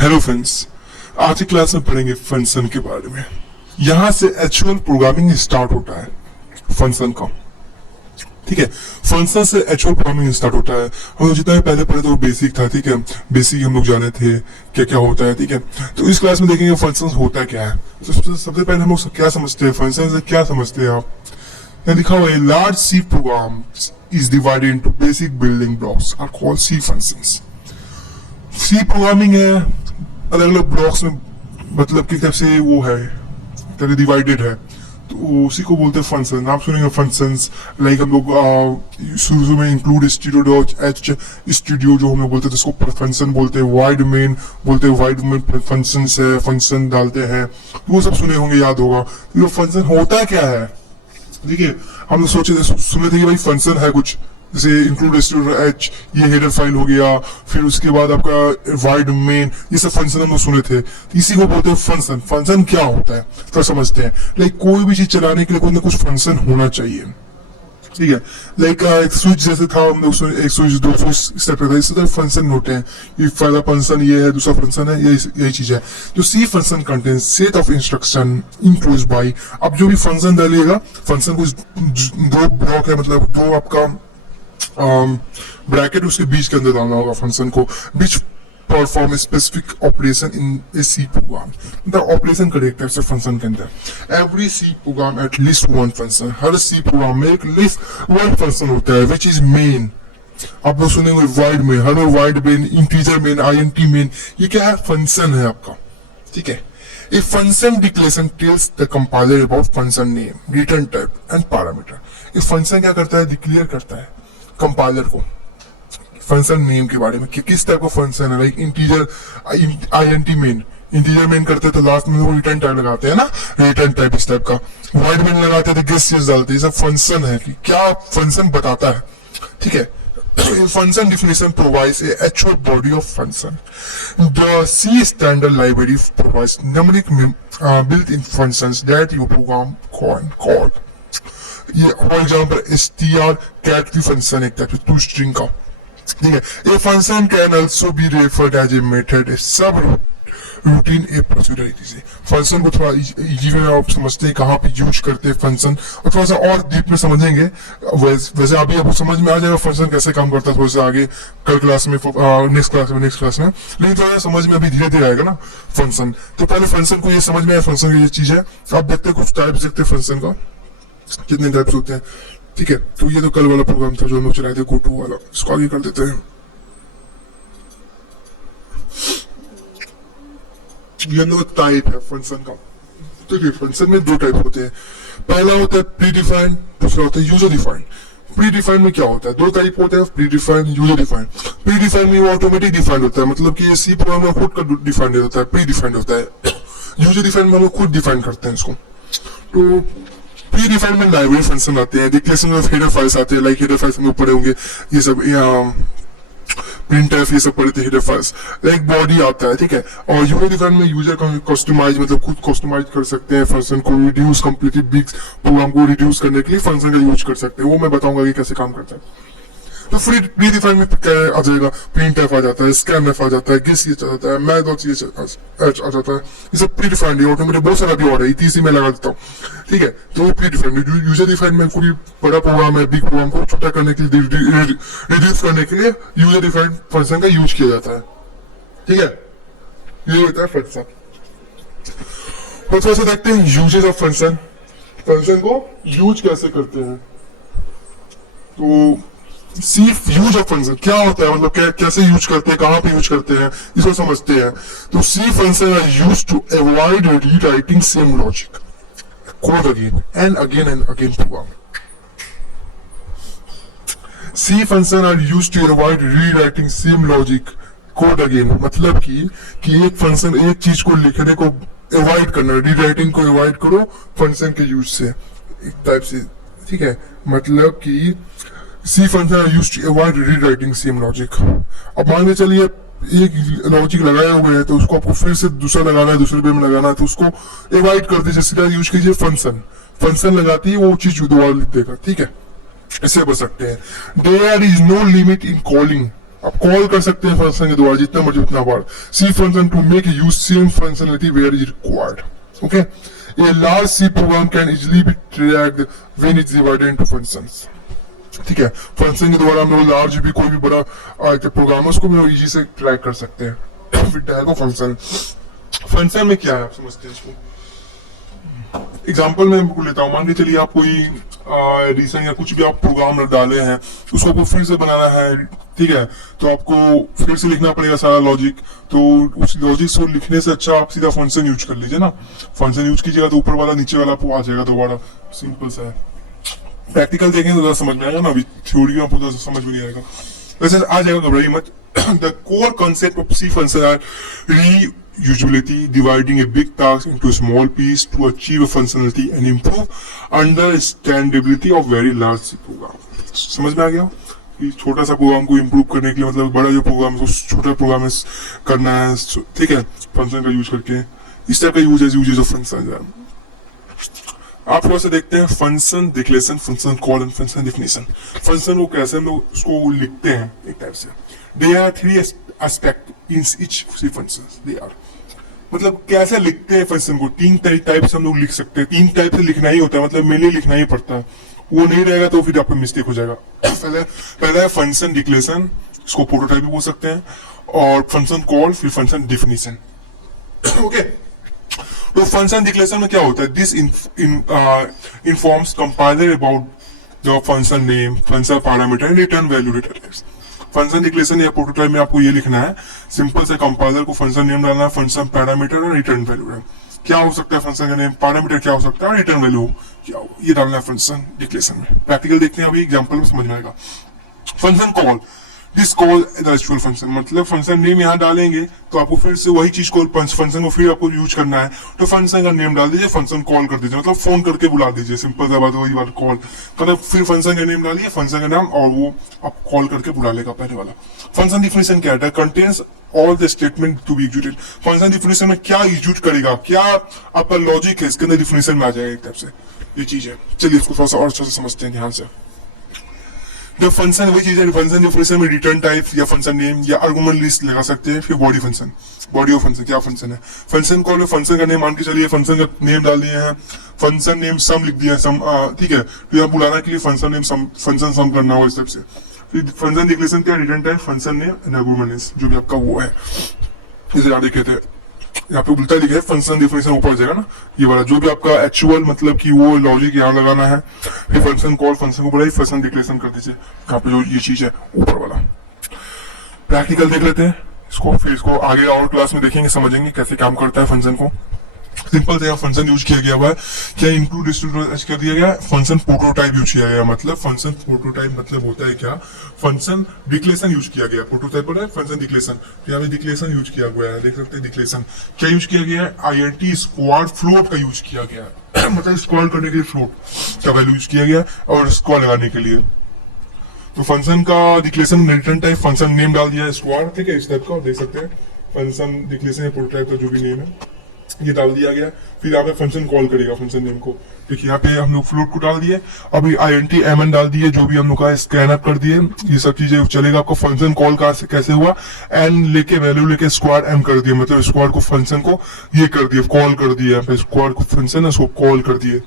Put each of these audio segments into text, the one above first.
Hello friends, आज की class में पढ़ेंगे फंक्शन के बारे में। यहाँ से एक्चुअल प्रोग्रामिंग स्टार्ट होता है फंक्शन का। ठीक है, फंक्शन से एक्चुअल प्रोग्रामिंग स्टार्ट होता है। हम लोग जितना भी पहले पढ़े थे वो बेसिक था। ठीक है, बेसिक हम लोग जाने थे क्या क्या होता है। ठीक है, तो इस क्लास में देखेंगे फंक्शन होता क्या है। तो सबसे पहले हम लोग क्या समझते हैं, फंक्शन से क्या समझते हैं आप। यहाँ लिखा हुआ है large C program is divided into basic building blocks are called C functions. C programming है, अलग अलग ब्लॉक्स में, मतलब कि कैसे वो है तरह डिवाइडेड है, तो उसी को बोलते हैं फंक्शन। आप सुनेंगे फंक्शंस लाइक हम लोग शुरू में include studio dot H studio जो हम लोग बोलते थे उसको फंक्शन बोलते हैं। वाइड मेन बोलते हैं, वाइड मेन फंक्शन है, फंक्शन डालते हैं, तो वो सब सुने होंगे, याद होगा। तो फंक्शन होता क्या है, देखिए हम लोग सोचे थे, सुने थे कि भाई फंक्शन है कुछ, जैसे इंक्लूड स्टूडियो एच, ये हेडर फाइल हो गया, फिर उसके बाद आपका वाइड मेन, ये सब फंक्शन हम लोग सुने थे। इसी को बोलते हैं फंक्शन। फंक्शन क्या होता है तो समझते हैं। लाइक कोई भी चीज चलाने के लिए कुछ ना कुछ फंक्शन होना चाहिए। ठीक है, लाइक एक स्विच जैसे था, हम लोग एक स्विच दो स्विच स्टेप था, इसी तरह फंक्शन होते हैं। ये पहला फंक्शन ये है, दूसरा फंक्शन है, यही चीज है। तो C function contains set of instruction enclose by. अब जो भी फंक्शन डालिएगा, फंक्शन कुछ दो ब्लॉक है, मतलब दो आपका ब्रैकेट उसके बीच के अंदर डालना होगा फंक्शन को, which perform specific operation in a C program. मतलब ऑपरेशन करेक्ट है फंक्शन के अंदर। Every C program at least one function, हर सी प्रोग्राम में एक लीस्ट वन फंक्शन होता है विच इज मेन। आप लोग सुनेंगे वाइड मेन, हर void main, integer main, INT main, ये क्या है, फंक्शन है आपका। ठीक है, A function declaration tells the compiler about function name, return type and parameter. ये फंक्शन क्या करता है, डिक्लेयर करता है कंपाइलर को फंक्शन नेम के बारे में कि किस टाइप का फंक्शन है। Like integer INT main, integer main करते हैं तो लास्ट में वो रिटर्न टाइप लगाते हैं ना, रिटर्न टाइप इस टाइप का। वाइड मेन लगाते हैं तो गेस चीज डालते हैं। ये सब फंक्शन है कि क्या फंक्शन बताता है। ठीक है, function definition provides a actual body of function. The C standard library provides numeric built-in functions that your program can call. ये फॉर एग्जाम्पल str cat की फंक्शन एक टाइप टू स्ट्रिंग का। ठीक है, a function can also be referred as a method, a sub routine, A procedure. इसे function को थोड़ा easy में आप समझते हैं कहाँ पे यूज करते हैं फंक्शन, और थोड़ा सा और डीप में समझेंगे। वैसे अभी आपको समझ में आ जाएगा फंक्शन कैसे काम करता है, थोड़ा सा आगे कल क्लास में, नेक्स्ट क्लास में, लेकिन थोड़ा समझ में अभी धीरे धीरे आएगा ना फंक्शन। तो पहले फंक्शन को ये समझ में आया, फंक्शन की ये चीज है। आप देखते हैं कुछ टाइप्स देखते हैं फंक्शन का, कितने टाइप्स होते हैं। ठीक है, तो ये तो कल वाला प्रोग्राम था जो हम लोग चलाए थे, गोटू वाला, इसको आगे कर देते हैं। ये टाइप है फंक्शन का। देखिए फंक्शन में दो टाइप होते हैं। पहला होता है प्री डिफाइंड, दूसरा होता है यूजर डिफाइंड। प्री डिफाइंड में क्या होता है, दो टाइप होते हैं, pre defined, user defined. Pre defined में वो ऑटोमेटिक डिफाइंड होता है, मतलब कि ये सी प्रोग्राम में खुद का डिफाइंड होता है, प्री डिफाइंड होता है। यूजर डिफाइंड में हम लोग खुद डिफाइन करते हैं इसको। तो प्री डिफाइंड में लाइब्रेरी फंक्शन आते हैं, डिक्लेरेशन ऑफ हेडर फाइल्स आते हैं, लाइक हेडर फाइल्स हम लोग पढ़े होंगे, ये सब प्रिंटफ, ये सब पढ़े थे, हेडर फाइल्स, लाइक बॉडी आता है। ठीक है, और यूजर डिफाइन में यूजर कस्टमाइज, मतलब खुद कस्टमाइज कर सकते हैं फंक्शन को, रिड्यूस कंप्लीटली बिग प्रोग्राम को रिड्यूस करने के लिए फंक्शन का यूज कर सकते हैं। वो मैं बताऊंगा कि कैसे काम करता है। तो प्री डिफाइन में क्या आ जाएगा, प्रिंटफ आ जाता है, स्कैनफ आ जाता है, गेस ये आ जाता है, मैथ और चीज आ जाता है। ये सब प्री डिफाइंड है, ऑटोमेटिक बहुत सारा भी और है, इसी में लगा देता हूँ। ठीक है, तो वो प्री डिफाइंड। यूजर डिफाइंड में कोई बड़ा प्रोग्राम है, बिग प्रोग्राम को छोटा करने के लिए, रिड्यूस करने के लिए यूजर डिफाइंड फंक्शन का यूज किया जाता है। ठीक है, ये होता है फंक्शन। तो थोड़ा सा देखते हैं यूजेस ऑफ फंक्शन, फंक्शन को यूज कैसे करते हैं। तो सिर्फ यूज ऑफ फंक्शन क्या होता है, मतलब कैसे यूज करते हैं, कहां पे यूज करते हैं, इसको समझते हैं। तो C function are used to avoid rewriting same logic code again and again program. C function are used to avoid rewriting same logic code again, मतलब कि एक फंक्शन एक चीज को लिखने को अवॉइड करना, रीराइटिंग को अवॉइड करो फंक्शन के यूज से, एक टाइप से। ठीक है, मतलब कि C function used to avoid rewriting same logic. अब मान के चलिए एक लॉजिक लगाया हुआ है, तो उसको आपको फिर से दूसरा लगाना है, दूसरे वे में लगाना है, तो उसको अवॉइड कर दीजिए, सीधा यूज कीजिए फंक्शन लगाती है वो चीज दोबारा लिख देगा। ठीक है, इससे बच सकते हैं। There is no limit in calling आप कॉल कर सकते हैं फंक्शन के द्वारा जितना मर्जी उतना बार। C function to make use same functionality where is required. Okay, a large C program can easily be tracked when it's divided into functions। ठीक है, फंक्शन के द्वारा हम लोग लार्ज भी कोई भी बड़ा प्रोग्राम है उसको भी इजी से ट्रैक कर सकते हैं। फिर टैग ऑफ फंक्शन, फंक्शन में क्या है आप समझते हैं इसको? एग्जाम्पल मैं आपको लेता हूँ, मान के चलिए आप कोई रीजन या कुछ भी आप प्रोग्राम डाले हैं उसको आपको फिर से बनाना है, ठीक है, तो आपको फिर से लिखना पड़ेगा सारा लॉजिक। तो उस लॉजिक को लिखने से अच्छा आप सीधा फंक्शन यूज कर लीजिए ना। फंक्शन यूज कीजिएगा तो ऊपर वाला नीचे वाला आपको आ जाएगा दोबारा। सिंपल सा है, प्रैक्टिकल देखेंगे तो ज्यादा समझ में आएगा ना, अभी थ्योरी में आपको समझ में नहीं आएगा, वैसे आ जाएगा, घबराइए मत। The core concept of C function are reusability, dividing a big task into a small piece to achieve a functionality and improve understandability of very large C program। समझ में आ गया कि छोटा सा प्रोग्राम को इम्प्रूव करने के लिए मतलब बड़ा जो प्रोग्राम है उस छोटा प्रोग्राम में करना है, ठीक है, फंक्शन का यूज करके। इस टाइप का यूजेज ऑफ फंक्शन है। आप थोड़ा सा देखते हैं function declaration, function call and function definition. Function को कैसे हम लोग उसको लिखते हैं एक टाइप से। They are three aspect in each function. They are मतलब कैसे लिखते हैं फंक्शन को, तीन टाइप से हम लोग लिख सकते हैं। तीन टाइप से लिखना ही होता है, मतलब मेनली लिखना ही पड़ता है, वो नहीं रहेगा तो फिर आपका मिस्टेक हो जाएगा। पहला है फंक्शन डिक्लेरेशन, इसको प्रोटोटाइप भी बोल सकते हैं, और फंक्शन कॉल, फिर फंक्शन डिफिनेशन। ओके, तो फंक्शन डिक्लेरेशन में क्या होता है? This informs compiler about the function name, function parameter and return value return. Function declaration या प्रोटोटाइप में आपको ये लिखना है, सिंपल से कंपाइलर को फंक्शन नेम डालना है, फंक्शन पैरामीटर और रिटर्न वैल्यू क्या हो सकता है, फंक्शन का नेम, पैरामीटर क्या हो सकता है, रिटर्न वैल्यू क्या हो, ये डालना है फंक्शन डिक्लेरेशन में। प्रैक्टिकल देखते हैं अभी, एग्जांपल में समझ में आएगा। Function call, this call the actual function, मतलब फंक्शन नेम यहाँ डालेंगे तो आपको फिर से वही चीज को फंक्शन को फिर आपको यूज करना है, तो फंक्शन का नेम डाल दीजिए, फंक्शन कॉल कर दीजिए, मतलब फोन करके बुला दीजिए। सिंपल सा बात, वही बात कॉल, मतलब फिर फंक्शन का नेम डालिए, फंक्शन का नाम, और वो आप कॉल करके बुला लेगा पहले वाला। फंक्शन डिफिनेशन क्या है? Contains all the statement to be executed. Function definition में क्या एग्जीक्यूट करेगा, क्या आपका लॉजिक है, इसके अंदर डिफिनेशन में आ जाएगा एक टाइप से, ये चीज है। चलिए इसको थोड़ा सा और अच्छे से समझते हैं ध्यान से। द फंक्शन वही चीज है, फंक्शन डिफिनेशन में रिटर्न टाइप या फंक्शन नेम या आर्गुमेंट लिस्ट लगा सकते हैं। फिर body function, body of function क्या फंक्शन है। फंक्शन कॉल में फंक्शन का नेम मान के चलिए, फंक्शन का नेम डाल दिए हैं, फंक्शन नेम सम लिख दिया सम, ठीक है, तो यहाँ बुलाने के लिए फंक्शन नेम सम, फंक्शन सम करना हो इस टाइप से। फिर फंक्शन डिक्लेरेशन क्या, return type, function name and argument list, जो भी आपका वो है। जैसे यहाँ देखे थे, यहाँ पे उल्टा लिखा है, फंक्शन डिफिनेशन ऊपर जाएगा ना, ये वाला जो भी आपका एक्चुअल मतलब कि वो लॉजिक यहाँ लगाना है। फिर फंक्शन कॉल, फंक्शन को बुलाइए, फंक्शन डिक्लेरेशन कर दीजिए, यहाँ पे जो ये चीज है ऊपर वाला। प्रैक्टिकल देख लेते हैं इसको, फिर इसको आगे और क्लास में देखेंगे, समझेंगे कैसे काम करता है फंक्शन को। सिंपल से यहाँ फंक्शन यूज किया गया हुआ है, क्या इंक्लूड कर दिया गया, फंक्शन प्रोटोटाइप यूज किया गया। मतलब फंक्शन प्रोटोटाइप मतलब होता है क्या, फंक्शन डिक्लेरेशन यूज किया गया, प्रोटोटाइप पर है फंक्शन डिक्लेरेशन, तो यहाँ पे डिक्लेरेशन यूज किया गया है, देख सकते हैं डिक्लेरेशन क्या यूज किया गया है, INT स्क्वाड फ्लोट का यूज किया गया है। मतलब स्क्वाड करने के लिए फ्लोट का वैल्यू यूज किया गया और स्क्वाड लगाने के लिए। तो फंक्शन का declaration return type, function name डाल दिया है स्क्वाड, ठीक है, इस टाइप का देख सकते हैं। फंक्शन डिक्लेरेशन या प्रोटोटाइप का जो भी नेम है ये डाल दिया गया। फिर यहाँ पे फंक्शन कॉल करेगा फंक्शन नेम को, ठीक है, यहाँ पे हम लोग फ्लोट को डाल दिए, अभी INT MN डाल दिए, जो भी हम लोग का स्कैन अप कर दिए, ये सब चीजें चलेगा। आपको फंक्शन कॉल कैसे हुआ, एन लेके वैल्यू लेके स्क्वाड M कर दिए, मतलब स्क्वाड को फंक्शन को ये कर दिए, कॉल कर दिया, यहाँ पे स्क्वाड को फंक्शन है उसको कॉल कर दिए,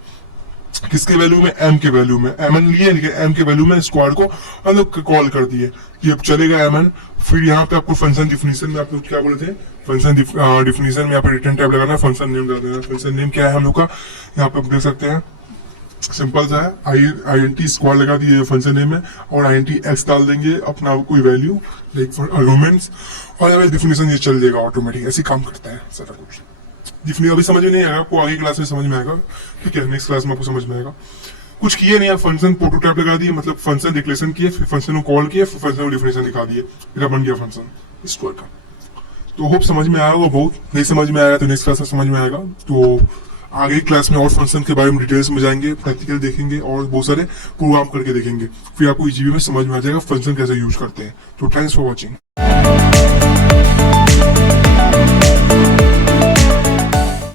किसके वैल्यू में, M के वैल्यू में, MN लिए लेकिन M के वैल्यू में स्क्वाड को हम लोग कॉल कर दिए, ये अब चलेगा MN। फिर यहाँ पे आपको फंक्शन डिफिनेशन में आप लोग क्या बोले थे, फंक्शन डिफिनेशन में यहाँ पे रिटर्न टाइप लगाना है, फंक्शन नेम डाल देना। फंक्शन नेम क्या है हम लोग का, यहाँ पे आप देख सकते हैं, सिंपल सा है, INT स्क्वाड लगा दिए फंक्शन नेम में, और INT X डाल देंगे अपना कोई वैल्यू लाइक फॉर आर्गुमेंट्स, और यहाँ पे डिफिनेशन ये चल जाएगा ऑटोमेटिक, ऐसे काम करता है सारा कुछ। डिफिनेशन अभी समझ में नहीं आएगा आपको, आगे क्लास में समझ में आएगा, ठीक है, नेक्स्ट क्लास में आपको समझ में आएगा। कुछ किए नहीं, फंक्शन प्रोटोटाइप लगा दिए, मतलब फंक्शन डिक्लेरेशन किए, फिर फंक्शन को कॉल किए, फिर फंक्शन को डिफिनेशन दिखा दिए, फिर बन गया फंक्शन स्क्वायर का। तो होप समझ में आएगा, बहुत नहीं समझ में आएगा तो नेक्स्ट क्लास में समझ में आएगा। तो आगे क्लास में और फंक्शन के बारे में डिटेल्स में जाएंगे, प्रैक्टिकल देखेंगे और बहुत सारे प्रोग्राम करके देखेंगे, फिर आपको इजीली में समझ में आ जाएगा फंक्शन कैसे यूज करते हैं। तो थैंक्स फॉर वॉचिंग।